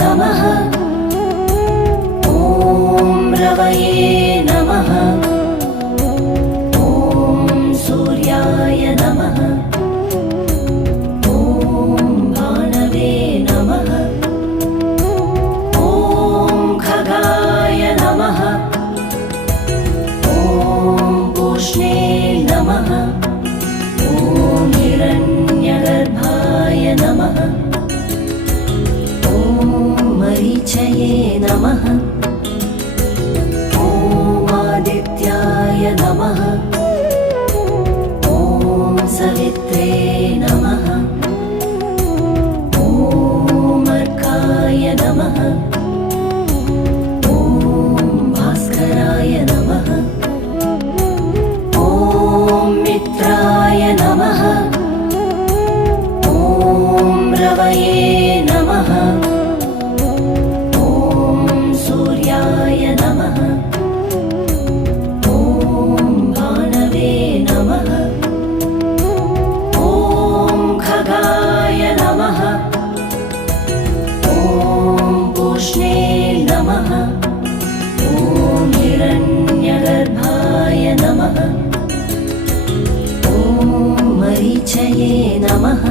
नमः। ॐ रवये नमः। ॐ सूर्याय नमः। ॐ भानवे नमः। ॐ खगाय नमः। ॐ पूष्णे नमः। ॐ हिरण्यगर्भाय नमः। ॐ मरीचये नमः। ॐ आदित्याय नमः। ॐ सवित्रे नमः। ॐ अर्काय नमः। ॐ भास्कराय नमः। ॐ मित्राय नमः। ॐ रवये नमः। ॐ सूर्याय नमः। ॐ भानवे नमः। ॐ खगाय नमः। ॐ पूष्णे नमः। ॐ हिरण्यगर्भाय नमः। ॐ मरीचये नमः।